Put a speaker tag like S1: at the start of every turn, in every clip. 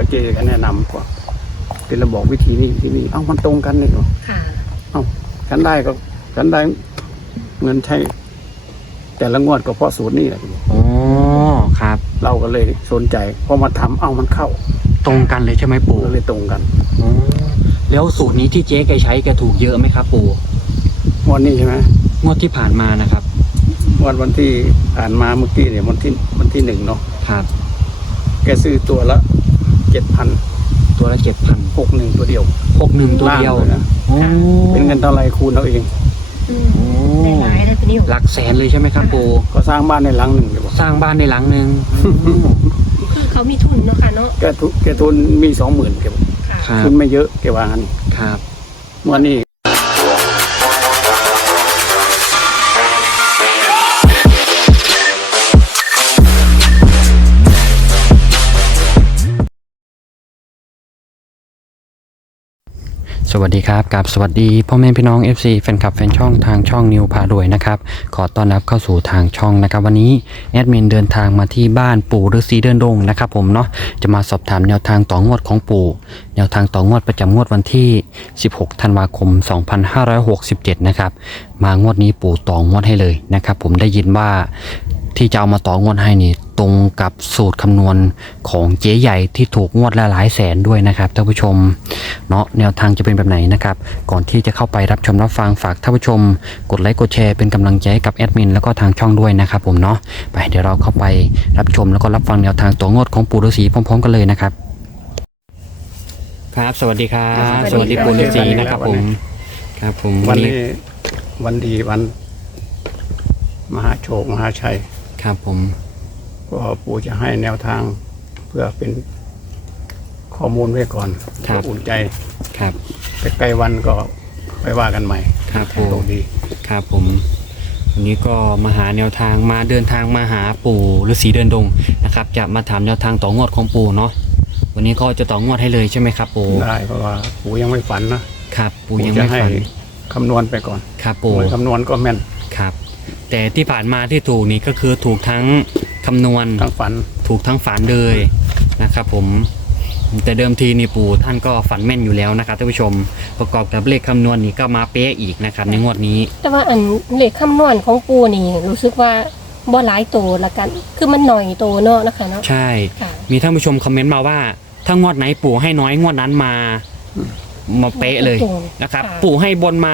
S1: เจก็แนะนำก็เป็นระบอกวิธีนี้ที่นี่เอ้ามันตรงกันเลยเหรอเอ้าฉันได้เงินใช้แต่ละงวดก็เพราะสูตรนี้แหละ
S2: อ๋อครับ
S1: เราก็เลยสนใจพอมาทำเอ้ามันเข้า
S2: ตรงกันเลยใช่ไหมปู่
S1: ก็เลยตรงกัน
S2: อ๋อแล้วสูตรนี้ที่เจ๊แกใช้แกถูกเยอะไหมครับปู่
S1: วันนี้ใช่ไหม
S2: งวดที่ผ่านมานะครับ
S1: วันที่ผ่านมาเมื่อกี้เนี่ยวันที่1เนาะ
S2: ครับ
S1: แกซื้อตัวละ7,000
S2: ตัวละ7,000
S1: 61ตัวเดียว
S2: 61ตัวเดียว
S1: ล่างเลยนะ
S2: โอ้
S1: เป็นเงินเท่าไรคูณเอาเอง
S3: ได้หลายได้ตัวนี้
S2: หลักแสนเลยใช่ไหมครับปู่
S1: ก็สร้างบ้านในหลังหนึ่งเดี๋ยวบอก
S2: สร้างบ้านในหลังหนึ่ง
S3: คือเขามีทุนเนาะค่ะเนาะ
S1: แกทุนมี20,000แกบอก
S3: ค่ะ
S2: ครับ
S1: ทุนไม่เยอะแกว่างั้น
S2: ครับ
S1: วันนี้
S2: สวัสดีครับกับสวัสดีพ่อแม่พี่น้อง FC แฟนคลับแฟนช่องทางช่องนิวพารวยนะครับขอต้อนรับเข้าสู่ทางช่องนะครับวันนี้แอดมินเดินทางมาที่บ้านปู่ฤาษีเดินดงนะครับผมเนาะจะมาสอบถามแนวทางต่องวดของปู่แนวทางต่องวดประจำงวดวันที่16ธันวาคม2567นะครับมางวดนี้ปู่ต่องวดให้เลยนะครับผมได้ยินว่าที่จะเอามาต่องวดให้นี่ตรงกับสูตรคำนวณของเจ๊ใหญ่ที่ถูกงวดละหลายแสนด้วยนะครับท่านผู้ชมเนาะแนวทางจะเป็นแบบไหนนะครับก่อนที่จะเข้าไปรับชมรับฟังฝากท่านผู้ชมกดไลค์กดแชร์เป็นกำลังใจให้กับแอดมินแล้วก็ทางช่องด้วยนะครับผมเนาะไปเดี๋ยวเราเข้าไปรับชมแล้วก็รับฟังแนวทางตัวงวดของปู่ฤาษีพร้อมๆกันเลยนะครับครับสวัสดีครับสวัสดีปู่ฤาษีนะครับผมครับผม
S1: วันนี้วันดีวันมหาโชคมหาชัย
S2: ครับผม
S1: ก็ปู่จะให้แนวทางเพื่อเป็นข้อมูลไว้ก่อนอุ่นใจ
S2: ครับ
S1: ใกล้วันก็ไปว่ากันใหม่
S2: ครับปู่
S1: โชคดี
S2: ครับผมวันนี้ก็มาหาแนวทางมาเดินทางมาหาปู่ฤาษีเดินดงนะครับจะมาถามแนวทางต่องวดของปู่เนาะวันนี้ก็จะต่องวดให้เลยใช่ไหมครับปู่
S1: ได้เพราะว่าปู่ยังไม่ฝันนะครับ
S2: ปู่ยังไม่
S1: จะให้
S2: ฝัน
S1: คำนวณไปก่อน
S2: ครับปู่
S1: คำนวณก็แม่น
S2: ครับแต่ที่ผ่านมาที่ถูกนี่ก็คือถูกทั้งคำนวณ
S1: ทั้งฝัน
S2: ถูกทั้งฝันเลยนะครับผมแต่เดิมทีนี่ปู่ท่านก็ฝันแม่นอยู่แล้วนะครับท่านผู้ชมประกอบกับเลขคำนวณนี่ก็มาเป๊ะอีกนะครับในงวดนี้
S3: แต่ว่าอันเลขคำนวณของปูนี่รู้สึกว่าบ่หลายโตละกัน คือมันหน่อยโตเนาะนะคะเนาะ
S2: ใช่
S3: ค่ะ
S2: มีท่านผู้ชมคอมเมนต์มาว่า ถ้างวดไหนปู่ให้น้อยงวดนั้นมาเป๊ะเลยนะครับปู่ให้บนมา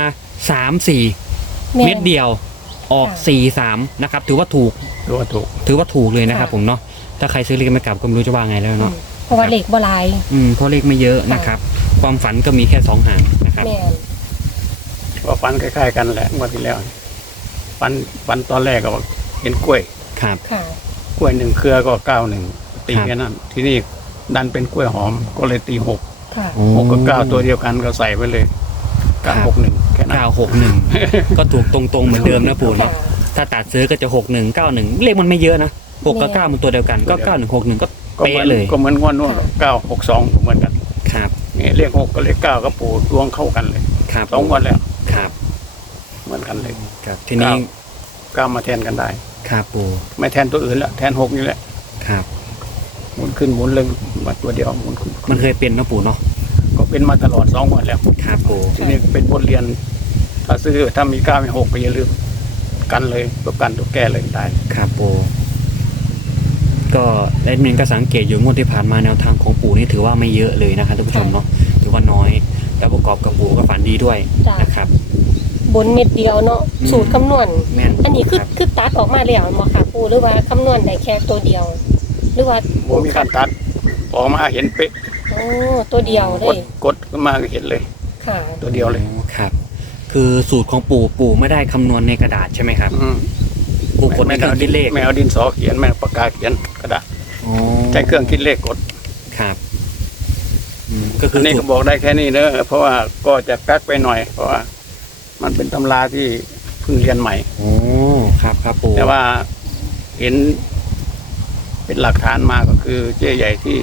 S2: 3-4 เม็ดเดียวออก4-3นะครับถือว่าถูก
S1: รู้ว่าถูก
S2: ถือว่าถูกเลยนะครับผมเนาะถ้าใครซื้อเลขไม่กลับก็ไม่รู้จะว่าไงแล้วเนาะ
S3: เพราะว่าเลขบ่หลาย
S2: เพราะเลขไม่เยอะนะครับความฝันก็มีแค่2 หางนะครับ
S3: แม่น
S1: ก็ฝันคล้ายๆกันแหละงวดที่แล้วฝันตอนแรกก็บอกเห็นกล้วย
S2: ครับ
S3: ค่ะ
S1: กล้วย1 เครือก็91ตีแค่นั้นที่นี่ดันเป็นกล้วยหอมก็เลยตี6
S3: ค่ะ
S1: 6กับ9ตัวเดียวกันก็ใส่ไปเลย961แค่นั้น
S2: 961ก็ถูกตรงๆเหมือนเดิมนะปู่เนาะถ้าตัดซื้อก็จะ6191เลขมันไม่เยอะนะ6กับ9มันตัวเดียวกันก็9161ก็เป๊ะเลย
S1: ก็เหมือนงวดนู้น962เหมือนกัน
S2: ครับ
S1: นี่เลข6กับเลข9ก็ปูดวงเข้ากันเลย
S2: ครับ
S1: 2 งวดแล้ว
S2: ครับ
S1: เหมือนกันเลย
S2: ครับทีนี้
S1: 9มาแทนกันได้
S2: ครับปู่
S1: ไม่แทนตัวอื่นละแทน6นี่แหละ
S2: ครับ
S1: หมุนขึ้นหมุนลงมาตัวเดียวหมุนขึ้น
S2: มันเคยเป็นนะปู่เนาะ
S1: ก็เป็นมาตลอด2 งวดแล้ว
S2: ครับปู่
S1: ทีนี้เป็นบทเรียน ถ้าซื้อถ้ามี9มี6ก็อย่าลืมกันเลยตัวกันตัวแก้เลยได้
S2: ครับปู่ก็แอดมินก็สังเกตอยู่งวดที่ผ่านมาแนวทางของปู่นี่ถือว่าไม่เยอะเลยนะครับท่านผู้ชมเนาะถือว่าน้อยแล้วประกอบกับปู่ก็ฝันดีด้วย
S3: จ้ะ
S2: นะครับ
S3: บนเม็ดเดียวเนาะสูตรคำนวณ
S2: แม่น
S3: อันนี้คือ
S2: รับ
S3: คือตัดออกมาแล้วบ่ค่ะปูหรือว่าคำนวณได้แค่ตัวเดียว หรือว่า
S1: โมมีการตัดออกมาเห็นเป๊ะ
S3: โอ้ตัวเดียวเล
S1: กด
S3: ย
S1: กดขึ้นมาก็เห็นเลย
S3: ค่ะ
S1: ตัวเดียวเลย
S2: ครับ คือสูตรของปู่ไม่ได้คำนวณในกระดาษใช่ไหมครับ
S1: อืม
S2: ปู่กดในเครื่องคิดเลข
S1: ไม่เอาดินสอเขียนไม่เอาปากกาเขียนกระดาษ
S2: อ๋อ
S1: ใช้เครื่องคิดเลขกด
S2: ครับก็คื
S1: อั
S2: อน
S1: นี้
S2: สู
S1: ก็
S2: ตร
S1: บอกได้แค่นี้เนอะเพราะว่าก็จะกักไปหน่อย เพราะว่า มันเป็นตำราที่เพิ่งเรียนใหม่
S2: โอ้ครับครับปู่
S1: แต่ว่าเห็นเป็นหลักฐานมาก็คือเจ๊ใหญ่ที่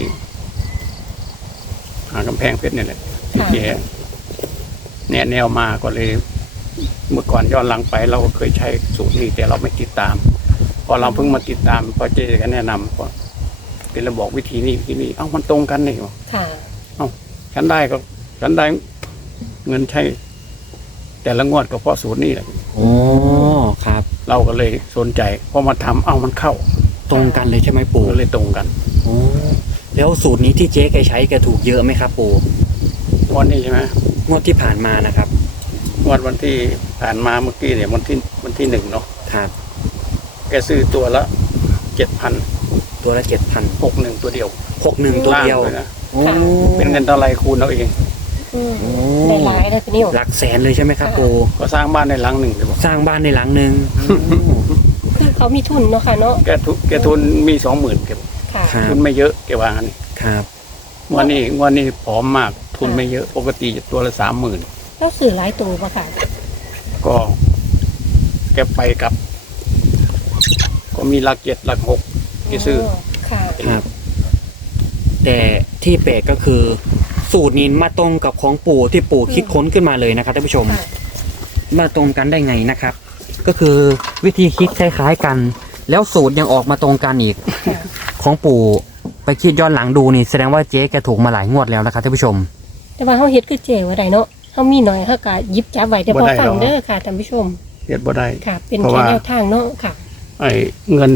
S1: หากำแพงเพชรนี่แหละที่
S3: ค่ะ
S1: เจ๊เนี่ยแนวมาก็เลย เมื่อก่อนย้อนหลังไป เราก็เคยใช้สูตรนี้แต่เราไม่ติดตาม พอเราเพิ่งมาติดตามพอเจ๊ก็แนะนำก็ที่เราบอกวิธีนี้วิธีนี้เอ้ามันตรงกันนี่หว่า
S3: ค่ะ
S1: ฉันได้ก็ฉันได้เงินใช้แต่ละงวดก็เพราะสูตรนี้แหละ
S2: โอ้ครับ
S1: เราก็เลยสนใจพอมาทำเอ้ามันเข้า
S2: ตรงกันเลยใช่ไหมปู่
S1: ก็เลยตรงกัน
S2: โอ้แล้วสูตรนี้ที่เจ๊แกใช้แกถูกเยอะไหมครับปู่
S1: วันนี้ใช่ไหม
S2: งวดที่ผ่านมานะครับ
S1: วันที่ผ่านมาเมื่อกี้เนี่ยวันที่1เนาะ
S2: ครับ
S1: แกซื้อตัวละ7,000
S2: ตัวละ7,000
S1: 61ตัวเดียว
S2: 61ตัวเดียว
S1: ล่างลนะ
S2: โอ้
S1: เป็นเงินเท่าไรคูณเอาเอง
S3: ได้หลายเลยพี่นิว
S2: หลักแสนเลยใช่ไหมครับปู่
S1: ก็สร้างบ้านในหลังหนึ่งเลยบอก
S2: สร้างบ้านในหลังหนึ่ง
S3: คือเขามีทุนเนาะค่ะเนาะ
S1: แกทุนมี20,000แกบอก
S3: ค่ะ
S2: ครับ
S1: ทุนไม่เยอะแกว่างั้น
S2: ครับ
S1: งวันนี้ผอมมากทุนไม่เยอะปกติจะตัวละ30,000
S3: แล้วสื่อหลายตัวปะค่ะ
S1: ก็แกไปกับ ก็มีหลัก7หลัก6ที่ซื้อ
S3: ค่ะ
S2: ครับ แต่ที่แปลกก็คือ สูตรนี้มาตรงกับของปู่ที่ปู่คิดค้นขึ้นมาเลยนะครับท่านผู้ชม
S3: ค่ะ
S2: มาตรงกันได้ไงนะครับ ก็คือวิธีคิดคล้ายๆกัน แล้วสูตรยังออกมาตรงกันอีก
S3: ค่ะ
S2: ของปู่ไปคิดย้อนหลังดูนี่แสดงว่าเจ๊แกถูกมาหลายงวดแล้วนะครับท่านผู้ชม
S3: แต่ว่าเขาเฮ็ดคือเจ๋ว่าไดเนาะเขามีหน่อยเขาก็หยิบจับไว้แต่พอฟังเด้อค่ะท่านผู้ชม
S1: เฮ็ดบ่ได้
S3: ค่ะ เป็น
S1: เพราะ
S3: แค่
S1: ว่า
S3: แนวทางเนาะค่ะ
S1: ไอ้เงิน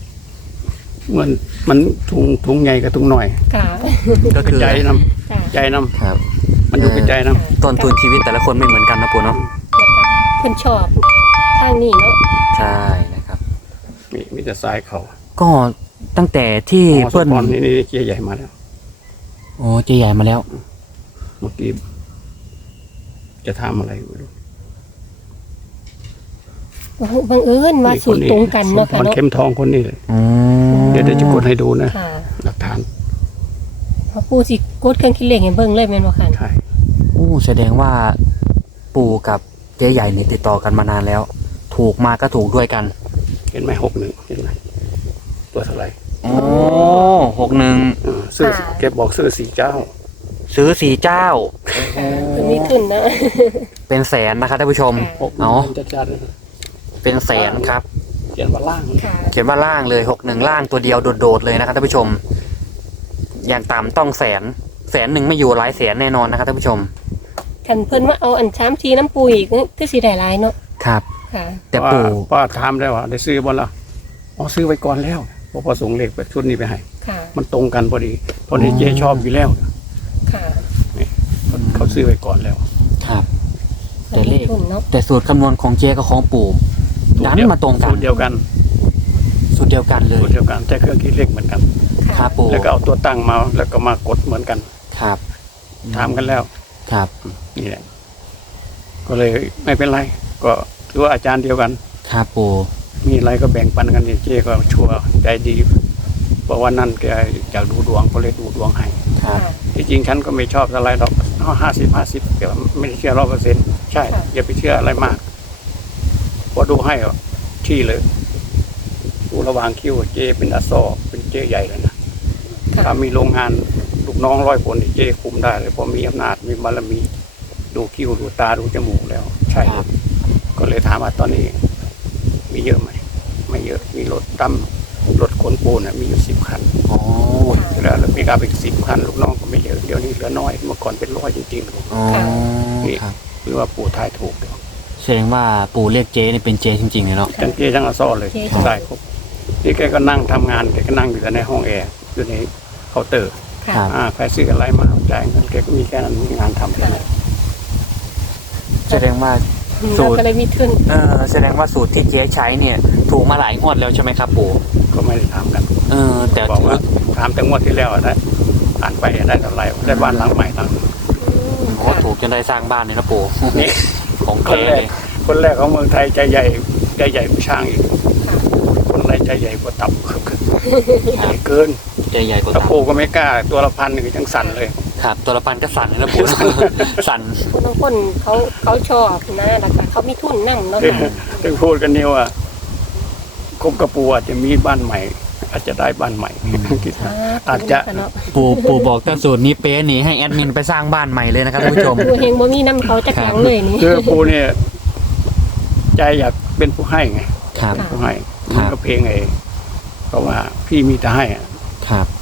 S1: มันถุงใหญ่กับถุงหน่อย
S3: ค่ะ
S2: ก็คือ
S1: ใจนํ
S3: ค่ะ
S1: ใจนํ
S2: ครับ
S1: มันอยู่กับใจนํ
S2: ต้นทุนชีวิตแต่ละคนไม่เหมือนกันนะปู่เนาะ
S3: เพิ่นชอบทางนี้เนาะ
S2: ใช่นะครับ
S1: มีแต่สายเขา
S2: ก็ตั้งแต่ที่
S1: อ๋อ
S2: เพื่อน
S1: สปอนนี่เกียร์ใหญ่มาแล้ว
S2: โอ้เจ๊ใหญ่มาแล้ว
S1: เมื่อกี้จะทำอะไรไม่รู้
S3: บังเอิญว่าสูตรตรงกันเนาะ
S1: ส
S3: ค่ะ
S1: ปอน
S3: เนาะ
S1: เข้มทองคนนี้เลย
S2: อ๋อ
S1: เดี๋ยวจะกดให้ดูนะ
S3: ค่ะ
S1: หลักฐาน
S3: เพราะปู่สิกดเครื่องคิดเลขให้เบิ่งเลยแม่นบ่ค่ะ
S1: ใช่
S2: โอ้แสดงว่าปู่กับเจ๊ใหญ่เนี่ยติดต่อกันมานานแล้ว ถูกมาก็ถูกด้วยกัน
S1: เห็นไหม61เห็นไหมตัวเท่าไหร่
S2: โอ้61
S1: ซื้อแกบอกซื้อ4เจ้า
S2: ซื้อ4เจ้า
S3: คือมีขึ้นนะ
S2: เป็นแสนนะครับท่านผู้ชม
S3: ค่ะ
S1: 6
S2: เนาะ
S1: จัดๆเลย
S2: เป็นแสนครับ
S1: เขียนว่าล่าง
S3: ค่ะ
S2: เขียนว่าล่างเลย61ล่างตัวเดียวโดดๆเลยนะครับท่านผู้ชม อย่างต่ำต้องแสนหนึ่งไม่อยู่หลายแสนแน่นอนนะครับท่านผู้ชม
S3: คันเพิ่นว่าเอาอันช้ำทีน้ำปูอีกคือสิได้หลายเนาะ
S2: ครับ
S3: ค่ะ
S2: แต่ปู่
S1: ป้าถามได้ว่าได้ซื้อบ่ล่ะอ๋อซื้อไว้ก่อนแล้วพอส่งเลขไปชุดนี้ไปให้
S3: ค่ะ
S1: มันตรงกันพอดีพอดีเจ๊ชอบอยู่แล้ว
S3: ค่ะ
S1: เขาซื้อไว้ก่อนแล้ว
S2: ครับ แต่เลข
S3: ทุนเนาะ
S2: แต่สูตรคำนวณของเจ๊กับของปู่ดันมาตรงกัน
S1: สูตรเดียวกัน
S2: สูตรเดียวกันเล
S1: สู
S2: ย
S1: ตรเดียวกันแต่เครื่องคิดเลขเหมือนกัน
S3: ค่ะ
S2: ครับปู่
S1: แล้วก็เอาตัวตั้งมาแล้วก็มากดเหมือนกัน
S2: ครับ
S1: ถามกันแล้ว
S2: ครับ
S1: นี่แหละก็เลยไม่เป็นไร ก็ถือว่าอาจารย์เดียวกัน
S2: ครับปู่
S1: มีอะไรก็แบ่งปันกันเจ๊ก็ชัวร์ใจดีเพราะว่านั่นแกอยากดูดวงก็เลยดูดวงให้
S2: ครับ
S3: ค่ะ
S1: ที่จริงฉันก็ไม่ชอบอะไรหรอก50แต่ว่าไม่ได้เชื่อ100%ใช่
S3: ค่ะ
S1: อย่าไปเชื่ออะไรมากพอดูให้ก็ที่เลยดูระหว่างคิวเจเป็นอาซอเป็นเจใหญ่เลยนะ
S3: ค่ะ
S1: ถ้ามีโรงงานลูกน้อง100 คนนี่เจคุมได้เลยเพราะมีอำนาจมีบารมี ดูคิวดูตาดูจมูกแล้ว ใช่
S2: ครับ
S1: ก็เลยถามว่าตอนนี้ มีเยอะไหมไม่เยอะมีรถตั้มรถขนปูนมีอยู่10 คัน
S2: โอ้
S1: แล้วมีการไป10 คันลูกน้องก็ไม่เยอะเดี๋ยวนี้เหลือน้อยเมื่อก่อนเป็น100จริง
S2: อ๋อ
S1: นี่
S2: ครับ
S1: ๆหรือว่าปู่ทายถูกเดี๋ยว
S2: แสดงว่าปู่เรียกเจ๊นี่เป็นเจ๊จริงๆเลยเนาะ
S1: ทั้งเจทั้งอาซอเลย
S3: เจ๊
S1: ได้ครบนี่แกก็นั่งทำงานแกก็นั่งอยู่แต่ในห้องแอร์อยู่ในเคาน์เตอร์
S3: ค่ะ
S2: ครับ
S1: ใครซื้ออะไรมาจ่ายเงินแกก็มีแค่นั้นมีงานทำแค่นั้น
S2: แสดงว่า
S3: เราก็เลยมีทุน
S2: แสดงว่าสูตรที่เจ๊ใช้เนี่ย ถูกมาหลายงวดแล้วใช่ไหมครับปู่
S1: ก็ไม่ได้ถามกัน
S2: แต่
S1: บอก
S2: ถือ
S1: ว่าถามแต่งวดที่แล้วได้อ่านไปได้เท่าไหร่ได้บ้านหลังใหม่หลัง
S2: โอ้ถูกจนได้สร้างบ้านเลยนะปู่
S1: นี่
S2: ของ
S1: คน
S2: แท้
S1: แร
S2: เล
S1: ก
S2: ย
S1: คนแรกของเมืองไทยใจใหญ่กว่าช้างอีกคนไรใจใหญ่กว่าตับใหญ่เกิน
S2: ใจใหญ่กว่า
S1: ตะ
S2: ตับ
S1: ปูก็ไม่กล้าตัวละ1,000นี่ยังสั่นเลย
S2: ครับตัวละพันก็สั่นเลยนะปู่ สั่น
S3: ผู้บางคนเขาชอบนะแล้วก็เขามีทุนนั่งเนาะค่ะ
S1: ถึงพูดกันนี่ว่าคบกับปูอาจจะมีบ้านใหม่ อาจจะได้บ้านใหม่คิดว่า อาจจะ
S3: เนาะ
S2: ปู่บอกถ้าสูตรนี้เป๊ะนี่ให้แอดมินไปสร้างบ้านใหม่เลยนะครับท่านผู้ชม
S3: ปูเฮงบ่มีน้ำเขาจักหลังเลยนี่
S1: คือปูเนี่ยใจอยากเป็นผู้ให้ไง
S2: ครับ
S1: ผู้ให้
S2: ครั
S1: มัน
S2: บ
S1: ก็เพลงเองเพราะว่าพี่มีแต่ให้อะ
S2: ครับ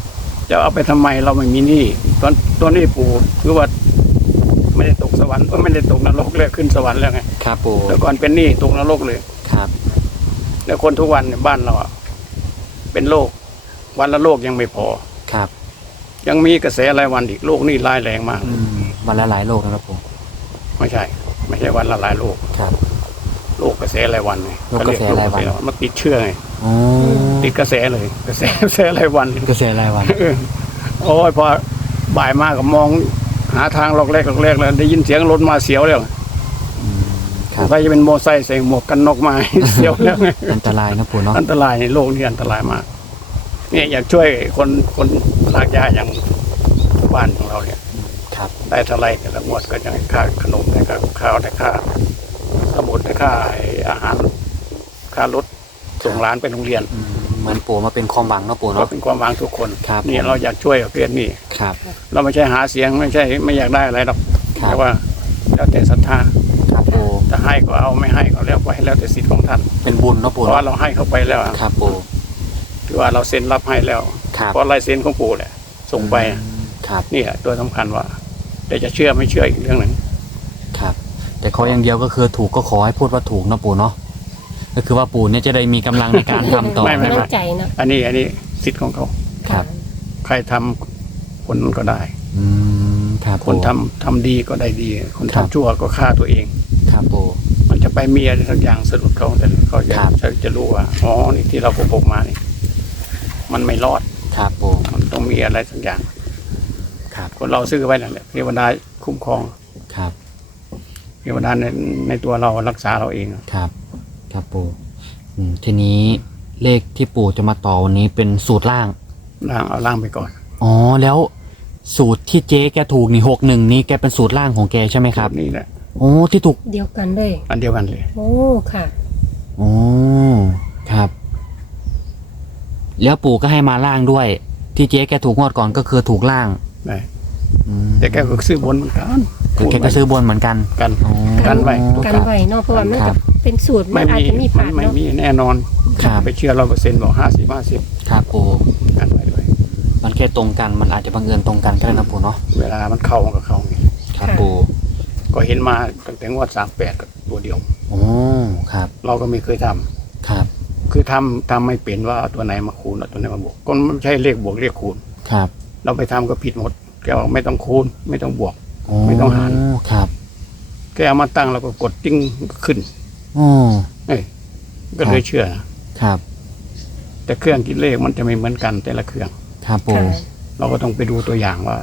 S1: จะเอาไปทำไมเราไม่มีหนี้ตอนนี้ปู่คือว่าไม่ได้ตกสวรรค์ไม่ได้ตกนรกเลยขึ้นสวรรค์แล้วไง
S2: ครับปู่
S1: แต่ก่อนเป็นหนี้ตกนรกเลย
S2: ครับ
S1: แล้วคนทุกวันในบ้านเราอะเป็นโรควันละโรคยังไม่พอ
S2: ครับ
S1: ยังมีกระแสรายวันอีกโรคนี่ร้ายแรงมาก
S2: วันละหลายโลกนะครับปู่
S1: ไม่ใช่วันละหลายโรค
S2: ครับ
S1: โรคกระแสรายวันไง
S2: โรคกระแสรายวัน
S1: มันติดเชื้อไง
S2: อ๋อ
S1: ติดกระแสเลยกระแสรายวัน
S2: กระแสรายวัน
S1: โอ้ยพอบ่ายมากก็มองหาทางหลอกแรกแล้วได้ยินเสียงรถมาเสียวแล้ว
S2: ครับ
S1: ใครจะเป็นโมอไซค์ใส่หมวกกันน็อกมา เสียวแล้วไง
S2: อันตรายนะปู่เนาะ
S1: อันตรายในโลกนี้อันตรายมากเนี่ยอยากช่วยคนลากยาอย่างบ้านของเราเนี่ย
S2: ครับ
S1: ได้เท่าไรแต่ละงวดก็จะให้ค่าขนมได้ค่าข้าวได้ค่าสมุดได้ค่าอาหารค่ารถส่งหลานไปโรงเรียน
S2: เหมือนปู่มาเป็นความหวังเนาะปู่
S1: ก็
S2: เนาะ
S1: เป็นความหวังทุกคน
S2: ครับ
S1: นี่เราอยากช่วยเพื่อนนี่
S2: ครับ
S1: เราไม่ใช่หาเสียงไม่ใช่ไม่อยากได้อะไรหรอก
S2: ครับ
S1: แต่ว่าแล้วแต่ศรัทธา
S2: ครับปู่
S1: จะให้ก็เอาไม่ให้ก็แล้วไปแล้วแต่สิทธิ์ของท่าน
S2: เป็นบุญเนาะ
S1: เพ
S2: ปู่
S1: ราะว่า
S2: เนาะ
S1: เราให้เขาไปแล้วอะ
S2: ครับปู่
S1: ถือว่าเราเซ็นรับให้แล้ว
S2: ครับ
S1: เพราะลายเซ็นของปู่แหละส่งไป
S2: ครับ
S1: นี่แหละตัวสำคัญว่าแต่จะเชื่อไม่เชื่ออีกเรื่องหนึ่ง
S2: ครับ แต่ขออย่างเดียวก็คือถูกก็ขอให้พูดว่าถูกเนาะปู่เนาะก็คือว่าปู่เนี่ยจะได้มีกำลังในการทำต่อ
S1: ไม่
S3: กำลังใจเนาะ
S1: อันนี้สิทธิ์ของเขา
S2: ครับ
S1: ใครทำคนนั้นก็ได้
S2: ครับ
S1: คน
S2: ปู่
S1: ทำดีก็ได้ดี คน
S2: ครับ
S1: ทำชั่วก็ฆ่าตัวเอง
S2: ครับปู่
S1: มันจะไปมีอะไรสักอย่างสะดุดเขาแต่เขาจะ
S2: ครับ
S1: จะรู้ว่าอ๋อนี่ที่เราพกมานี่มันไม่รอด
S2: ครับปู่
S1: มันต้องมีอะไรสักอย่าง
S2: ครับ
S1: คนเราซื้อไว้นั่นแหละเทวดาคุ้มครอง
S2: ครับ
S1: เทวดาในตัวเรารักษาเราเอง
S2: ครับครับปู่ทีนี้เลขที่ปู่จะมาต่อวันนี้เป็นสูตรล่าง
S1: เอาล่างไปก่อน
S2: อ๋อแล้วสูตรที่เจ๊แกถูกนี่61นี้แกเป็นสูตรล่างของแกใช่ไหมครับ
S1: นี่แหละ
S2: โอ้ที่ถูก
S3: เดียวกันเลย
S1: อันเดียวกันเลย
S3: โอ้ค่ะ
S2: โอ้ครับ แล้วปู่ก็ให้มาล่างด้วย ที่เจ๊แกถูกงวดก่อนก็คือถูกล่าง
S1: ได้
S2: อืม
S1: แต่แกก็ซื้อบนเหมือนกัน
S2: แต่แกก็ซื้อบนเหมือนกัน
S1: กัน
S2: อ๋อ
S1: กันไว้
S3: กันไว้เนาะเพราะว่ามัน
S2: ครั
S3: จะ
S2: บ
S3: เป็นสูตรมันอาจจะมีผ่าน
S1: ไม่
S3: เนาะ
S1: มีแน่นอน
S2: ครับ
S1: ไปเชื่อ100%บอก50
S2: ครับปู่
S1: กันไปด้วย
S2: มันแค่ตรงกันมันอาจจะบังเอิญตรงกันก็ได้นะปู่เนาะ
S1: เวลามันเข้ามันก็เข้าไง
S2: ครับปู่
S1: ก็เห็นมาตั้งแต่งวด38กับตัวเดียว
S2: โอ้ครับ
S1: เราก็ไม่เคยทำ
S2: ครับ
S1: คือทำไม่เป็นว่าเอาตัวไหนมาคูณเอาตัวไหนมาบวกก็ไม่ใช่เลขบวกเลขคูณ
S2: ครับ
S1: เราไปทำก็ผิดหมดแกบอกไม่ต้องคูณไม่ต้องบวก
S2: โอ้
S1: ไม่ต้องหาร
S2: ครับ
S1: แกเอามาตั้งแล้วก็กดติ้งขึ้น
S2: โอ้
S1: เอ้ยก็เลยเชื่อนะ
S2: ครับ
S1: แต่เครื่องคิดเลขมันจะไม่เหมือนกันแต่ละเครื่อง
S2: ครับปู่
S3: ค่ะ
S1: เราก็ต้องไปดูตัวอย่างว่า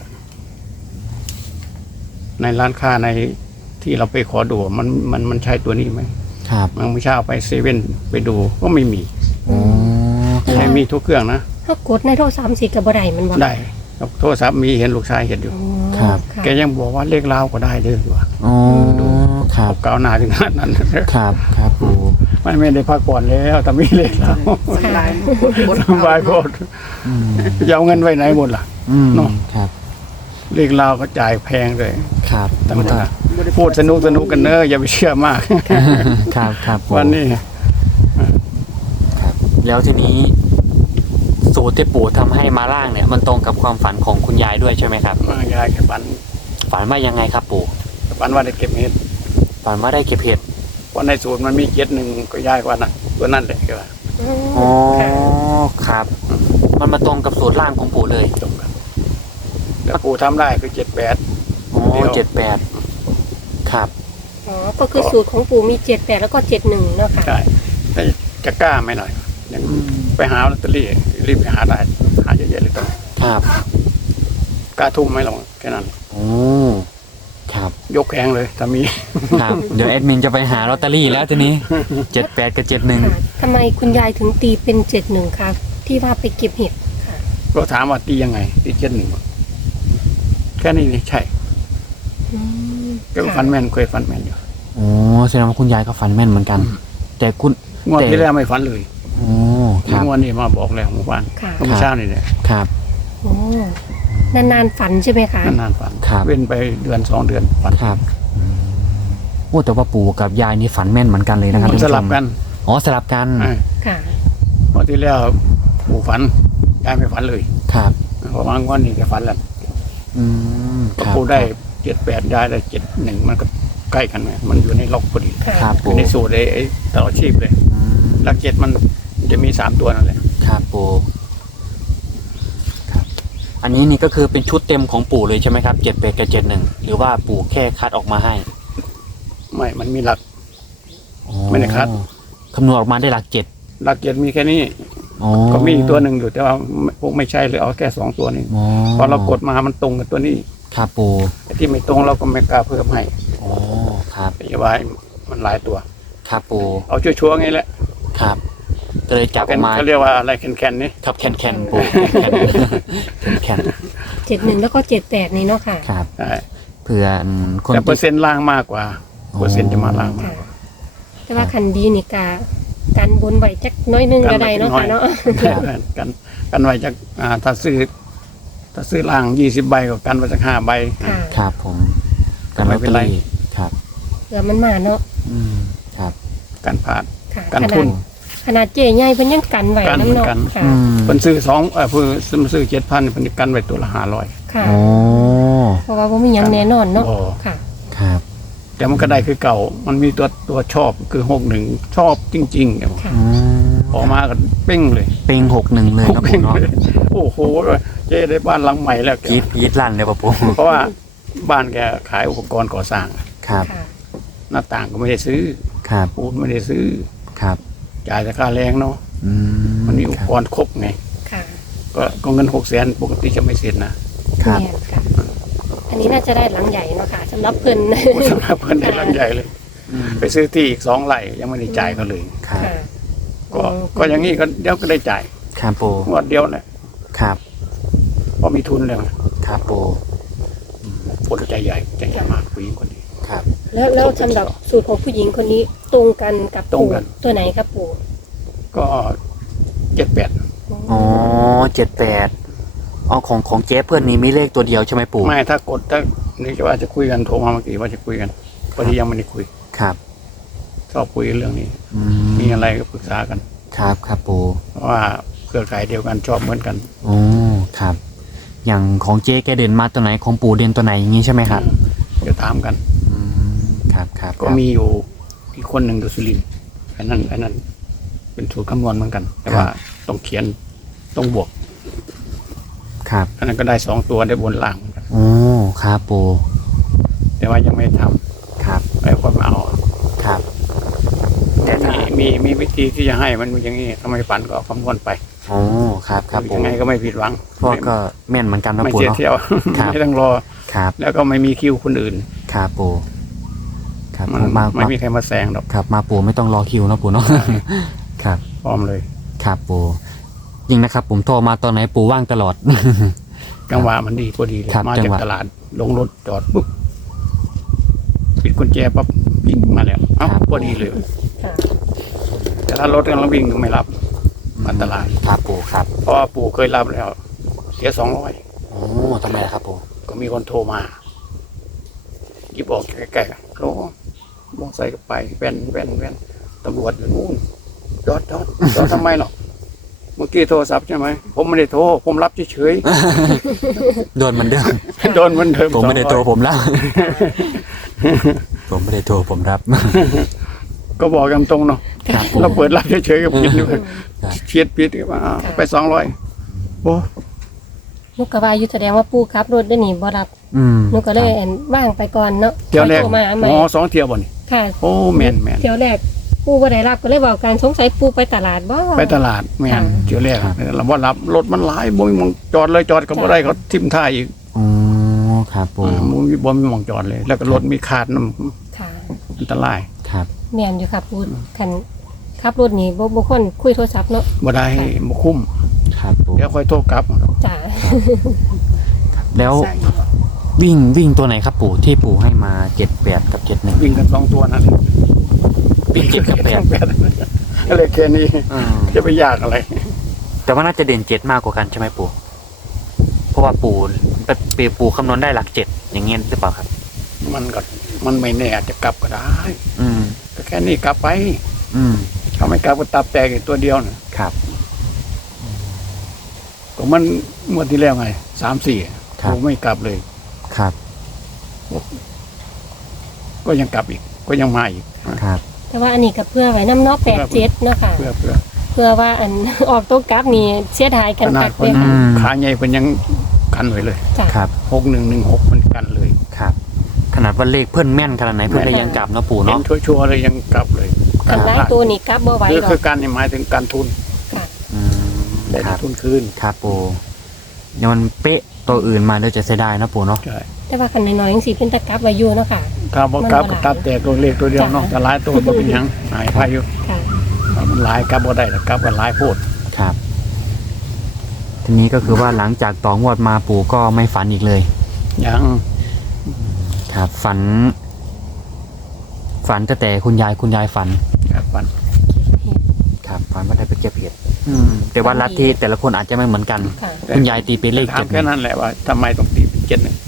S1: ในร้านค้าในที่เราไปขอดูมันใช่ตัวนี้ไหม
S2: ครับ
S1: บางเช้าไปเซเว่นไปดูก็ไม่มี
S2: โอ้
S1: ไม่มีทุกเครื่องนะ
S3: ถ้ากดในโทรศัพท์สิกับบ่ได้มันบ่
S1: ได้โทรศัพท์มีเห็นลูกชายเห็นอยู่
S3: อ๋อ
S2: ครับ
S3: ค่ะ
S1: แกยังบอกว่าเลขลาวก็ได้เลยว่ะ
S2: โอ้ครับ
S1: ก้าวหน้าถึงขนาดนั้น
S2: ครับครับปู่
S1: ไม่ได้พักผ่อนแล้วแต่มีเลขลาว
S3: ค่ะ
S1: สบายโพด
S2: อืม
S1: จะเอาเงินไว้ไหนหมดล่ะ
S2: อืม
S1: เนาะ
S2: ครับ
S1: เลขลาวก็จ่ายแพงเลย
S2: ครับ
S1: แต่มันพูดสนุกกันเนอะอย่าไปเชื่อมาก
S2: ครับครับปู่
S1: วันนี้
S2: ครับ แล้วทีนี้ สูตรที่ปู่ทำให้มาล่างเนี่ย มันตรงกับความฝันของคุณยายด้วยใช่ไหมครับ
S1: มายายแกปัน
S2: ฝันว่ายังไงครับปู่
S1: ปันว่าได้เก็บเห็ด
S2: ฝันว่าได้เก็บเห็ด
S1: เพราะในสูตรมันมี7-1ก็ยายกว่าน่ะตัวนั่นแหละก็ว่า
S2: อ๋อ
S3: ค่ะ
S2: ครับ มันมาตรงกับสูตรล่างของปู่เลย
S1: ตรงกันแล้วปู่ทำได้คือ78
S2: อ๋อ
S1: เดี๋ยว
S2: 78ครับ
S3: อ๋อก็คือสูตรของปู่มี78แล้วก็71เนาะค่ะ
S1: ใช่แต่จะกล้าไหมหน่อยยังไปหาลอตเตอรี่รีบไปหาได้หาเยอะๆเลยต้อง
S2: ครับ
S1: กล้าทุ่มไหมหรอกแค่นั้น
S2: โอ้ครับ
S1: ยกแขงเลยถ้ามี
S2: ครับ เดี๋ยวแอดมินจะไปหาลอตเตอรี่แล้วทีนี้ 78 กับ
S3: ค่ะทำไมคุณยายถึงตีเป็น71คะที่ว่าไปเก็บเห็ดค่ะ
S1: ก็ถามว่าตียังไงตี7-1แค่นี้นี่ใช่
S3: อืม
S1: ก็ฟันแม่นเคยฟันแม่นอยู่
S2: 71โอ้แสดงว่าคุณยายก็ฝันแม่นเหมือนกัน แต่คุณ
S1: งวดที่แล้วไม่ฟันเลย
S2: โอ้ครับ
S1: งวดนี้มาบอกแล้วเมื่อวาน
S3: ค่ะ
S1: เมื่อเช้านี่เนี่ย
S2: ครับ
S3: โอ้นานๆฝันใช่ไหมคะ
S1: นานๆฟัน
S2: ครับ
S1: เว้นไปเดือน2 เดือนฟัน
S2: ครับโอ้แต่ว่าปู่กับยายนี่ฝันแม่นเหมือนกันเลยนะครับ
S1: มัน
S2: ท่าน
S1: ส
S2: ผู้ช
S1: ลับกัน
S2: อ๋อสลับกัน
S1: อ่า
S3: ค่ะ
S1: งวดที่แล้วปู่ฝันยายไม่ฝันเลย
S2: ครับ
S1: งพอมางวดนี้จะฝันแล้ว
S2: ค
S1: ก็
S2: รับ
S1: ปูได้78ย้ายได้71มันก็ใกล้กันไงมันอยู่ในล็อกพอดี
S3: ค่ะ
S2: ครับ
S1: อ
S2: ปู
S1: ยู่ในสูตรไอ้ตลอดชีพเลย
S2: อืม
S1: หลัก7มันจะมี3ตัวนั่นแหละ
S2: ครับปูครับ อันนี้นี่ก็คือเป็นชุดเต็มของปู่เลยใช่ไหมครับ78กับ71หรือว่าปู่แค่คัดออกมาให้
S1: ไม่มันมีหลัก
S2: อ๋อ
S1: ไม่ได้คัด
S2: คำนวณออกมาได้หลัก
S1: หลัก7มีแค่นี้
S2: 7อ๋อ
S1: ก็มีอีกตัวหนึ่งอยู่แต่ว่าพวกไม่ใช่เลยเอาแค่2ตัวนี้
S2: อ๋อ
S1: พอเรากดมามันตรงกับตัวนี้
S2: ครับปู่
S1: ไอ้ที่ไม่ตรงเราก็ไม่กล้าเพิ่มให้
S2: อ๋อครับ
S1: แต่อย่าว่ามันหลายตัว
S2: ครับปู่
S1: เอาชัวร์ๆไงแหละ
S2: ครับก็เลยจับออกมา
S1: เขาเรียกว่าอะไรแคนๆนี่
S2: ครับแคนแคนปู่แคนแคน
S3: 71แล้วก็78นี่เนาะค่ะ
S2: ครับ
S1: ใช่
S2: เพื่อคน
S1: แต่เปอร์
S2: ที่
S1: เซ็นต์ล่างมากกว่าเปอร์เซ็นต์จะมาล่างมาก
S3: ค่ะ แต่ว่าคันดีนี่กากันบนไว้จักน้อยหนึงก็ได้เนาะค่ะเนาะ
S1: กันไว้จากถ้าซื้อล่าง20ใบก็กันไว้จาก5ใบ
S3: ค่ะ
S2: ครับผมกันลอตเตอรี่ครับ
S3: เผื่อมันมาเนาะ
S2: ครับ
S1: กันผ่าน
S3: ค่ะ
S1: กัน
S3: ข
S1: ทุ
S3: นาด
S1: น
S3: ขนาดเจ๊ใหญ่เพิ่นยังกันไว้
S1: กัน
S3: น้ำเนาะ
S1: กัน
S3: ค่ะ
S1: เพิ่นซื้อ2เพิ่นซื้อ7,000เพิ่นกันไว้ตัวละ500
S3: ค่ะ
S2: โอ้
S3: เพราะว่าบ่มีหยังแน่นอนเนาะ
S1: โอ้
S3: ค่ะ
S2: ครับ
S1: แต่มันก็ได้คือเก่ามันมีตัวชอบคือ61ชอบจริงๆเนี่ย
S3: ค่ะ
S2: อืม
S1: ออกมาก็เป้งเลย
S2: เป็ง61เลยนะ
S1: เป้
S2: ปู่
S1: ง
S2: เนาะ
S1: เลยโอ้โหเจ๊ได้บ้านหลังใหม่แล้วแก
S2: กรีดลั่นเลยป่ะปู่
S1: เพราะว่าบ้านแกขายอุปกรณ์ก่อสร้าง
S2: ครับ
S3: ค่ะ
S1: หน้าต่างก็ไม่ได้ซื้อ
S2: ครับ
S1: ปูนไม่ได้ซื้อ
S2: ครับ
S1: จ่ายแต่ค่าแรงเนาะ
S2: อื
S1: มันมีอุ
S2: ค
S1: ป
S2: รับ
S1: กรณ์ครบไง
S3: ค่ะ
S1: ก็เงิน600,000ปกติจะไม่เสร็จนะครับ
S3: แม่นค่ะ อันนี้น่าจะได้หลังใหญ่เนาะค่ะสำหรับเพิ่น
S1: โอ้สำหรับเพิ่นได้หลังใหญ่เลย
S2: อืม
S1: ไปซื้อที่อีก2 ไร่ยังไม่ได้จ่ายเขาเลย
S2: ครับ
S3: ค่ะ
S1: ก็อย่างนี้ก็เดี๋ยวก็ได้จ่าย
S2: ครับปู่
S1: งวดเดียวแหละ
S2: ครับ
S1: เพราะมีทุนแล้ว
S2: ครับปู่
S1: คนใจใหญ่มากผู้หญิงคนนี้
S2: ครับ
S3: แล้วสำหรับสูตรของผู้หญิงคนนี้ตรงกันกับ
S1: ตรงกัน
S3: ตัวไหนครับปู่
S1: ก็78
S2: อ๋อ78อ๋อของเจ๊เพื่อนนี้มีเลขตัวเดียวใช่ไหมปู่
S1: ไม่ถ้ากดถ้านี่จะว่าจะคุยกันโทรมาเมื่อกี้ว่าจะคุยกันพอดียังไม่ได้คุย
S2: ครับ
S1: ชอบคุยเรื่องนี้
S2: อื
S1: มีอะไรก็ปรึกษากัน
S2: ครับครับปู่
S1: เพราะว่าเครือข่ายเดียวกันชอบเหมือนกัน
S2: โอ้ครับ อย่างของเจ๊แกเด่นมาตัวไหนของปู่เด่นตัวไหนอย่างนี้ใช่ไหมครับ
S1: เดี๋ยวถามกัน
S2: อืมครับครับ
S1: ก็มีอยู่อีกคนหนึ่งอยู่สุรินทร์ไอ้นั่นเป็นสูตรคำนวณเหมือนกัน แต่ว่าต้องเขียนต้องบวก
S2: ครับ
S1: อันนั้นก็ได้2 ตัวได้บนล่างเหมือนกัน
S2: โอ้ครับปู่
S1: แต่ว่ายังไม่ทำ
S2: ครับ
S1: ไปคนมาเอา
S2: ครับ แต่ถ้า
S1: มีวิธีที่จะให้มันมีอย่างนี้ทำไมฝันก็เอาคำนวณไป
S2: โอ้ครับครับปู่
S1: ยังไงก็ไม่ผิดหวัง
S2: เพราะก็แม่นเหมือนกันนะ
S1: ไม่
S2: ปู่
S1: เสีย
S2: เนาะ
S1: เที่ยว
S2: ครับ
S1: ไม่ต้องรอ
S2: ครับ
S1: แล้วก็ไม่มีคิวคนอื่น
S2: ครับปู่ครับ
S1: มัน
S2: มา
S1: ไม่มีใครมาแซงหรอก
S2: ครับมาปู่ไม่ต้องรอคิวนะปู่เนาะ ครับ
S1: พร้อมเลย
S2: ครับปู่ยิ่งนะครับ ผมโทรมาตอนไหนปู่ว่างตลอด
S1: จังหวะมันดีพอดีเลย
S2: ครับ
S1: มา
S2: จั
S1: จาก
S2: งหวะ
S1: ตลาดลงรถจอดปุ๊บปิดกุญแจปั๊บวิ่งมาแล้วเอ้าพอดีเลย
S3: ค่ะ
S1: แต่ถ้ารถกำลังวิ่งก็ไม่รับมาตลาด
S2: ครับปู่ครับ
S1: เพราะว่าปู่เคยรับแล้ว เสีย200
S2: โอ้ทำไมล่ะครับปู่
S1: ก็มีคนโทรมาหยิบออกใกล้ๆเขามองใส่กับไปแว่นตำรวจอยู่นู่นจอดทำไมหรอกเมื่อกี้โทรศัพท์ใช่ไหมผมไม่ได้โทรผมรับเฉย
S2: โดนเหมันเดิม
S1: ๆ โดนเหมันเดิม
S2: ผมไม่ได้โทร
S1: 200
S2: ผมรับ ผมไม่ได้โทรผมรับ
S1: ก็บอกกันตรงเนาะ
S2: ครับปู่
S1: เราเปิดรับเฉยๆก็ผิดด้วย
S2: ครับ
S1: เชียดผิดก็ว่าไป200โอ้
S3: นุกกะว่าอยู่แสดงว่าปู่ขับรถได้หนีบ่รับ
S2: อืม
S3: นุกก็เลยว่างไปก่อนเนาะ
S1: เที่ยวแรก
S3: โทรมาใหม่
S1: อ๋อ2 เที่ยวบ่นี่
S3: ค่ะ
S1: โอ้แม่น
S3: เที่ยวแรกปู่บ่ได้รับก็เลยบอกการสงสัยปู่ไปตลาดบ่
S1: ไปตลาดแม่น
S3: ค่ะ
S1: เที่ยวแรกเราว่ารับรถมันหลายบ่มีหมองจอดเลยจอดก็บ่ได้เขาทิ่มท่าอีก
S2: โอ้ครับปู่
S1: บ่มีหมองจอดเลย แล้วก็รถมีขาดน้ำ
S3: ค่ะ
S1: อันตราย
S2: ครับ
S3: แม่นอยู่ค่ะปู่คันขับรถนี่บ่คนคุยโทรศัพท์เนาะ
S1: บ่ได้บ่คุ้ม
S2: ครับปู่
S1: เดี๋ยวค่อยโทรกลับ
S3: จ้า
S2: แล้ววิ่งตัวไหนครับปู่ที่ปู่ให้มา78กับ71
S1: วิ่งกัน2 ตัวนั่นแหละ
S2: วิ่ง7กับ8
S1: ก็เลยแค่นี้
S2: อืม
S1: จะไปยากอะไร
S2: แต่ว่าน่าจะเด่น7มากกว่ากันใช่ไหมปู่เพราะว่าปู่คำนวณได้หลัก7อย่างเงี้ยหรือเปล่าครับ
S1: มันไม่แน่อาจจะกลับก็ได้
S2: อืม
S1: ก็แค่นี้กลับไป
S2: อืม
S1: ถ้าไม่กลับก็ตับแตกอีกตัวเดียวน่ะ
S2: ครับ
S1: ก็ก็มันงวดที่แล้วไง3-4
S2: ครับ
S1: ผมไม่กลับเลย
S2: ครับ
S1: ก็ยังกลับอีก ก็ยังมาอีก
S2: ครับ
S3: แต่ว่าอันนี้ก็เพื่อไว้น้ำเนอก87เนาะค่ะ
S1: เพื่อ
S3: เพื่อว่าอัน ออกตัวกราฟนี่เสียดายกัน
S1: ขนา
S3: คั
S1: ด
S3: ก
S1: ค
S3: เล
S1: น
S3: ยค่ะ
S1: ขาใหญ่เป็นยังกันไว้เลย
S3: จ้ะ
S2: ครับ
S1: 6116มันกันเลย
S2: ครับ ขนาดว่าเลขเพื่อนแม่นขนาดไหนเพื่อนก็ยังกลับเนาะปู่
S1: เห็น
S2: เนาะ
S1: ชัวร์ๆเลยยังกลับเลย
S3: กันหลายตัวนี่กลับบ่ไหวหรอ
S1: คื
S3: ก
S1: อการนี่หมายถึงการทุน
S3: ค่ะ
S2: อืม
S1: ได้
S2: ครับ
S1: ทุนคืน
S2: ครับปู่เดี๋ยวมันเป๊ะตัวอื่นมาเดี๋ยวจะเสียดายนะปู่เนาะ
S1: ใช่
S3: แต่ว่าคันน้อยๆจังซี่เพิ่นตะกลับไว้อยู่เนาะค่ะ
S1: ครับบ่กลับก็ตัดแต่ตัวเลขตัวเดียวเนาะแต่หลายตัวบ่เป็นหยังหายไปอยู่
S3: ค่ะ
S1: มันหลายกลับบ่ได้แต่กลับกันหลายโพด
S2: ครับ ทีนี้ก็คือว่าหลังจากต่องวดมาปู่ก็ไม่ฝันอีกเลย
S1: ยัง
S2: ครับ ฝันแต่คุณยายฝัน
S1: ครับวัน
S2: ครับฝันว่าได้ไปเก็บเห็ดแต่ว่าลัทธิแต่ละคนอาจจะไม่เหมือนกัน
S3: ค่ะ
S2: คุณยายตีเป็นเลข
S1: ถา
S2: เจ็
S1: ม
S2: ด
S1: แค่นั้นแหละว่าทำไมต้องตีเป็น7เนี่ย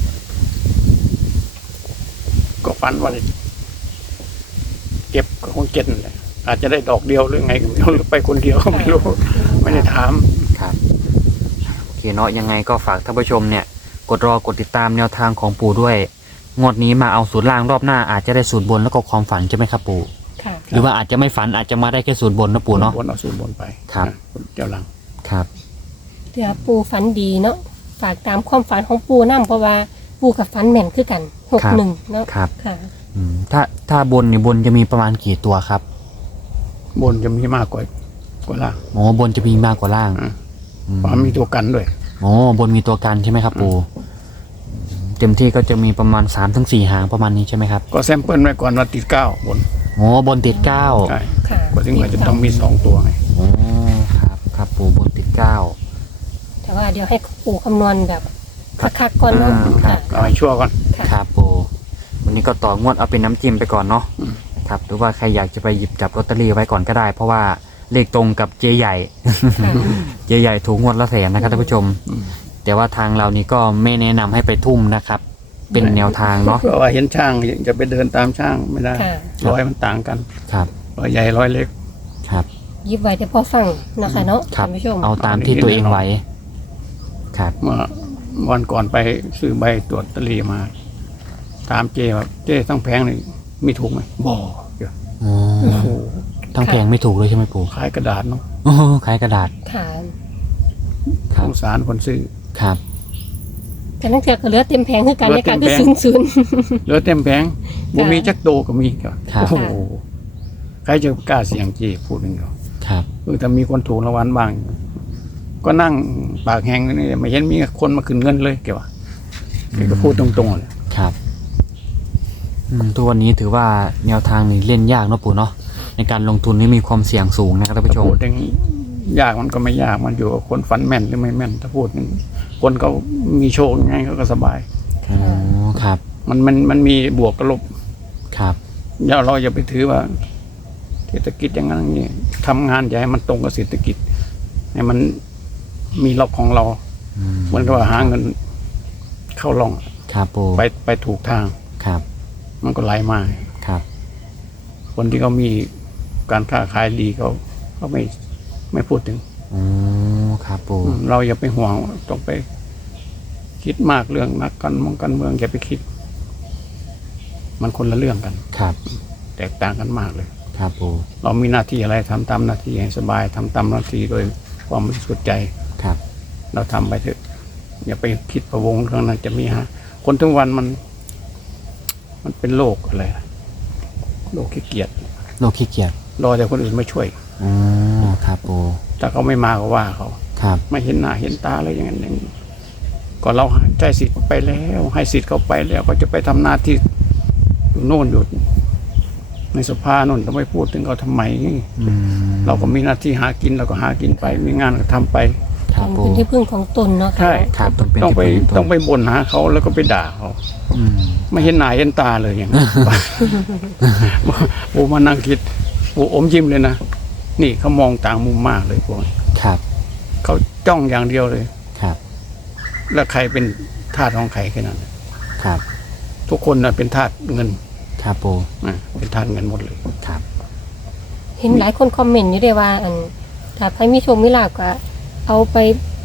S1: ก็ฝันว่าได้เก็บก็คง7นั่นแหละอาจจะได้ดอกเดียวหรือไงก็ไม่รู้หรือไปคนเดียวก็ไม่รู้ไม่ได้ถาม
S2: ครับโอเคเนาะยังไงก็ฝากท่านผู้ชมเนี่ย กดรอกดติดตามแนวทางของปู่ด้วย งวดนี้มาเอาสูตรล่างรอบหน้าอาจจะได้สูตรบนแล้วก็ความฝันใช่ไหมครับปู่
S3: ค่ะ
S2: หรือว่าอาจจะไม่ฝันอาจจะมาได้แค่สูตรบนนะปู่เนาะ
S1: บนเอาสูตรบนไป
S2: ครับ
S1: เจ้าหลัง
S2: ครับ
S3: เดี๋ยวปูฝันดีเนาะฝากตามความฝันของปูนํเพราะว่าปูกับฝันแม่นคือกัน61เนาะ
S2: ครับ
S3: ค่ะ
S2: ถ้าบนเนี่ยบนจะมีประมาณกี่ตัวครับ
S1: บนจะมีมากกว่าล่าง
S2: โอ้บนจะมีมากกว่าล่าง
S1: เพราะมีตัวกันด้วย
S2: โอ้บนมีตัวกันใช่ไหมครับปู่เต็มที่ก็จะมีประมาณ3-4 หางประมาณนี้ใช่ไหมครับ
S1: ก็แซมเปิลไว้ก่อนว่าติด9บน
S2: โอ้บนติดเก้า
S1: ใช่
S3: ค่ะ
S1: ก็ถึงว่าจะต้องมี2ตัวไง
S2: โอ้ครับครับปู่บนติดเก้า
S3: แต่ว่าเดี๋ยวให้ปูคำนวณแบบคักๆก่อนเนาะ
S2: ครั
S3: ค่ะ
S2: บ
S1: เอาให้ชั่วก่อน
S2: ครับปู่วันนี้ก็ต่องวดเอาเป็นน้ำจิ้มไปก่อนเนาะ
S1: อืม
S2: ครับหรือว่าใครอยากจะไปหยิบจับลอตเตอรี่ไว้ก่อนก็ได้ เพราะว่าเลขตรงกับเจ๊ใหญ่
S3: ค่ะ
S2: เจ๊ใหญ่ถูกงวดละแสนนะครับท่านผู้ชม
S1: อืม
S2: แต่ว่าทางเรานี่ก็ไม่แนะนำให้ไปทุ่มนะครับ เป็นแนวทางเนาะ
S1: เพราะว่าเห็นช่างจะไปเดินตามช่างไม่ได้
S3: ค่ะ
S1: ร้อยมันต่างกัน
S2: ครับ
S1: ร้อยใหญ่ร้อยเล็ก
S2: ครับ
S3: ยิบไว้แต่พอฟังนะคะเนาะ
S2: ครับ
S3: ท่านผู้ชม
S2: เอาตามที่ตัวเองไหวครับ
S1: เมื่อวันก่อนไปซื้อใบตรวจลอตเตอรี่มา ถามเจว่าเจทั้งแพงนี่มีถูกไหมบ่เดี๋ยว
S2: อ๋อ
S1: โอ้โห
S2: ทั้งแพงไม่ถูกเลยใช่ไหมปู่
S1: ขายกระดาษเนาะ
S2: โอ้ขายกระดาษ
S3: ค่ะ
S2: ครั
S1: ส
S2: บ
S1: งสารคนซื้อ
S2: ครับ
S3: แต่นั่นเถื่อก็เหลือเต็มแผงคือกัน
S1: เหลื
S3: ใน
S1: อเต็
S3: การ
S1: ม
S3: คือ
S1: แผง
S3: ศูนย์
S1: เหลือเต็มแพงบ่มีจักโตก็มีครับ
S2: ครับ
S1: โอ้โหใครจะกล้าเสี่ยงเจพูดหนึ่งเดียว
S2: ครับ
S1: ถ้ามีคนถูกรางวัลบ้าง ก็นั่งปากแห้งนี่ไม่เห็นมีคนมาขึ้นเงินเลยแกว่าแกก็พูดตรงๆเลย
S2: ครับทุกวันนี้ถือว่าแนวทางนี้เล่นยากเนาะปู่เนาะในการลงทุนนี่มีความเสี่ยงสูงนะครับท่านผู้ชม
S1: พูดอย่างนี้ยากมันก็ไม่ยากมันอยู่กับคนฝันแม่นหรือไม่แม่น ถ้าพูดอย่างนี้คนเขามีโชคยังไงเขาก็สบาย
S2: อ๋อครับ
S1: มันมีบวกกับลบ
S2: ครับ
S1: เราอย่าไปถือว่าเศรษฐกิจอย่างนั้นอย่างนี้ทำงานอย่าให้มันตรงกับเศรษฐกิจให้มันมีล็อกของเรา เหมือนกับว่าหาเงินเข้าร่อง
S2: ครับปู่
S1: ไปถูกทาง
S2: ครับ
S1: มันก็ไหลมา
S2: ครับ
S1: คนที่เขามีการค้าขายดีเขาไม่พูดถึง
S2: อ๋อครับปู่
S1: เราอย่าไปห่วงต้องไปคิดมากเรื่องนักการเมืองอย่าไปคิด มันคนละเรื่องกัน
S2: ครับ
S1: แตกต่างกันมากเลย
S2: ครับปู่
S1: เรามีหน้าที่อะไรทำตามหน้าที่ให้สบายทำตามหน้าที่โดยความบริสุทธิ์ใจ
S2: ครับ
S1: เราทำไปเถอะอย่าไปคิดประวงเรื่องนั้นจะมีฮะคนทั้งวันมันเป็นโรคอะไรโรคขี้เกียจ
S2: โลกขี้เกียจ
S1: รอแต่คนอื่นมาช่วย
S2: อ๋อครับปู่
S1: ถ้าเขาไม่มาก็ว่าเขา
S2: ครับ
S1: ไม่เห็นหน้าเห็นตาอะไรอย่างนั้นอย่างนี้ก็เราใจสิทธิ์ไปแล้ว ให้สิทธิ์เขาไปแล้วก็จะไปทำหน้าที่อยู่โน่นอยู่ในสภาโน่นจะไม่พูดถึงเขาทำไม เราก็มีหน้าที่หากินเราก็หากินไป มีงานก็ทำไป
S2: ครับ
S3: เป็
S2: ปู่
S3: นที่พึ่งของตนเนาะ
S1: ใช่
S3: ค่ะ
S2: ครับเป็น
S1: ต้องไป
S2: ที่พึ่
S1: ต้องไปบ่นหาเขาแล้วก็ไปด่าเขา
S2: อืม
S1: ไม่เห็นหน้าเห็นตาเลยอย่างนั้น ปูมานั่งคิดปูอมยิ้มเลยนะนี่เขามองต่างมุมมากเลยพวกนี้
S2: ครับ
S1: เขาจ้องอย่างเดียวเลย
S2: ครับ
S1: แล้วใครเป็นทาสของใครแค่นั้น
S2: ครับ
S1: ทุกคนนะเป็นทาสเงิน
S2: ครับปู่
S1: เป็นทาสเงินหมดเลย
S2: ครับ
S3: เห็นหลายคนคอมเมนต์อยู่ด้วยว่า อันถ้าใครมีโชคมีลาภก็เอาไป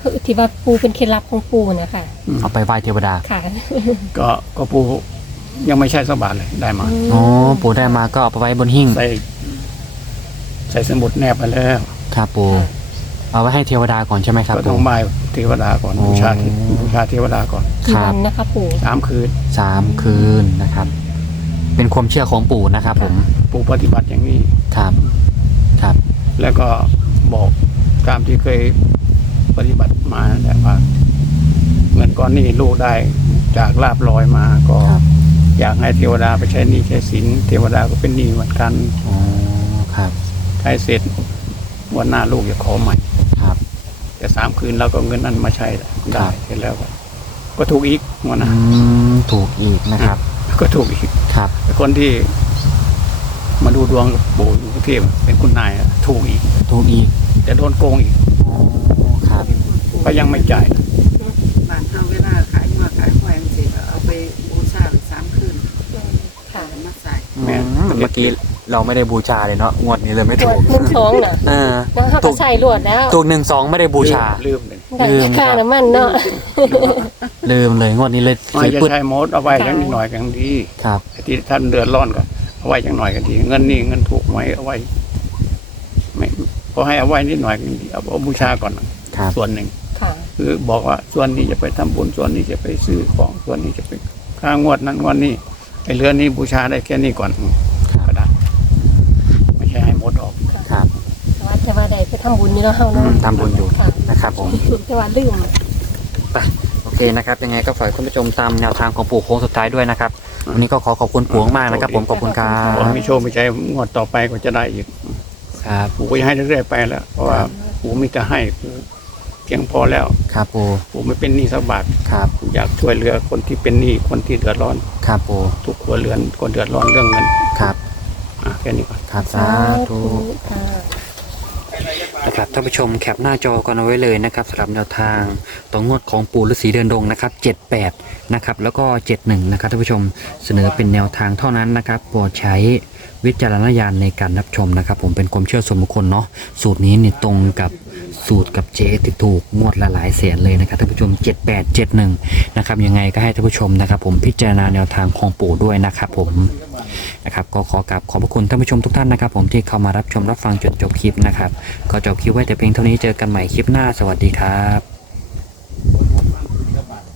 S3: ที่ว่าปูเป็นเคล็ดลับของปูนะคะ
S2: เอาไปไหว้เทวดา
S3: ค่ะ
S1: ก็ปูยังไม่ใช่สกบาทเลยได้มา
S2: อ๋อปู่ได้มาก็เอาไปไว้บนหิ้ง
S1: ใส่สมุดแนบไปแล้ว
S2: ครับปู่เอาไว้ให้เทวดาก่อนใช่ไหมครับ
S1: ก็ต้อ
S2: ปู่
S1: งไหว้เทวดาก่อน
S2: โอ้
S1: บูชาเทวดาก่อน
S3: กี่วันนะคะปู
S1: 3 คืน
S2: 3 คืนนะครับ เป็นความเชื่อของปู่นะครับผม
S1: ปูปฏิบัติอย่างนี้
S2: ครับครับ
S1: แล้วก็บอกตามที่เคยปฏิบัติมาแต่ว่าเงินก้อนนี้ลูกได้จากลาบลอยมาก็
S2: ครับ
S1: อยากให้เทวดาไปใช้หนี้ใช้สินเทวดาก็เป็นหนี้เหมือนกัน
S2: อ๋อครับ
S1: ใช้เสร็จวันหน้าลูกจะขอใหม่
S2: ครับ
S1: แต่3 คืนเราก็เงินนั้นมาใช้
S2: ครั
S1: ได้
S2: บ
S1: เสร็จแล้วก็ถูกอีกวันนะ
S2: ถูกอีกนะครับ
S1: ก็ถูกอีก
S2: ครับ
S1: แต่คนที่มาดูดวงกับปู่อยู่กรุงเทพเป็นคุณนายอะถูกอีก
S2: ถูกอีก
S1: แต่โดนโกงอีก
S2: อ๋อครับ
S1: ก็ยังไม่จ่าย
S4: บ้านเฮาเวลาขายมาขายหวยมันสิก็เอาไปบูชาไป3 คืน
S3: ค่ะ
S4: แล้วมาใส่
S1: แม่
S2: เมื่อกี้เราไม่ได้บูชาเลยเนาะงวดนี้เลยไม่
S3: ตร
S2: ถู
S3: วจ
S2: ก
S3: มุมท้องน่ะ
S2: เออ
S3: แล้วเขาก็ใส่ลวดแล้ว
S2: ถูก1-2ไม่ได้บูชา
S1: ลืมเลย
S3: ได้ค่าน้ำมันเนาะ
S2: ลืมเลยงวดนี้เลย
S1: ไม่
S2: ซื้อ
S1: จะ
S2: ปึ๊ด
S1: ใช้มดเอาไว้อย่างนิดหน่อยกันดี
S2: ครับ
S1: ไอ้ที่ท่านเดือดร้อนก็เอาไว้อย่างหน่อยกันดีเงินนี่เงินถูกไหมเอาไว้ไม่พอให้เอาไว้นิดหน่อยกันดีเอาบูชาก่อน
S2: ครับ
S1: ส่วนหนึ่ง
S3: ค่ะ
S1: คือบอกว่าส่วนนี้จะไปทำบุญส่วนนี้จะไปซื้อของส่วนนี้จะไปค่างวดนั้นงวดนี้ไอ้เรือนนี้บูชาได้แค่นี้ก่อนก็ได้ไม่ใช่ให้หมดออก
S2: ครับ
S3: แต่ว่าได้ไปทำบุญนี่เนาะเฮาเนาะ
S2: ทำบุญอยู่
S3: ค่ะ
S2: นะครับผม
S3: แต่ว่าลืม
S2: โอเคนะครับยังไงก็ฝากคุณผู้ชมตามแนวทางของปู่โค้งสุดท้ายด้วยนะครับวันนี้ก็ขอบคุณปู่มากๆนะครับ ผมขอบคุณครั
S1: ขอบ ให้มีโชคมีใจงวดต่อไปก็จะได้อีก
S2: ครับ
S1: ปู่ก็จะให้เรื่อยๆไปแล้ว เพราะว่าปู่มีแต่ให้ปู่เพียงพอแล้ว
S2: ครับปู่
S1: ปู่ไม่เป็นหนี้สักบาท
S2: ครับ
S1: อยากช่วยเหลือคนที่เป็นหนี้คนที่เดือดร้อน
S2: ครับปู่
S1: ทุกครัวเรือนคนเดือดร้อนเรื่องเงิน
S2: ครับ
S1: แค่นี้ก่อน
S2: ครับสาธุ
S3: ค่ะ
S2: นะครับท่านผู้ชมแคปหน้าจอกันเอาไว้เลยนะครับสำหรับแนวทางต่องวดของปู่ฤาษีเดินดงนะครับ78นะครับแล้วก็71นะครับท่านผู้ชมเสนอเป็นแนวทางเท่านั้นนะครับโปรดใช้วิจารณญาณในการรับชมนะครับผมเป็นความเชื่อส่วนบุคคลเนาะสูตรนี้นี่ตรงกับสูตรกับเจ๊ที่ถูกงวดละหลายแสนเลยนะครับท่านผู้ชม7871นะครับยังไงก็ให้ท่านผู้ชมนะครับผมพิจารณาแนวทางของปู่ด้วยนะครับผมนะครับก็ขอกราบขอบพระคุณท่านผู้ชมทุกท่านนะครับผมที่เข้ามารับชมรับฟังจนจบคลิปนะครับก็จบคลิปไว้แต่เพียงเท่านี้เจอกันใหม่คลิปหน้าสวัสดีครับ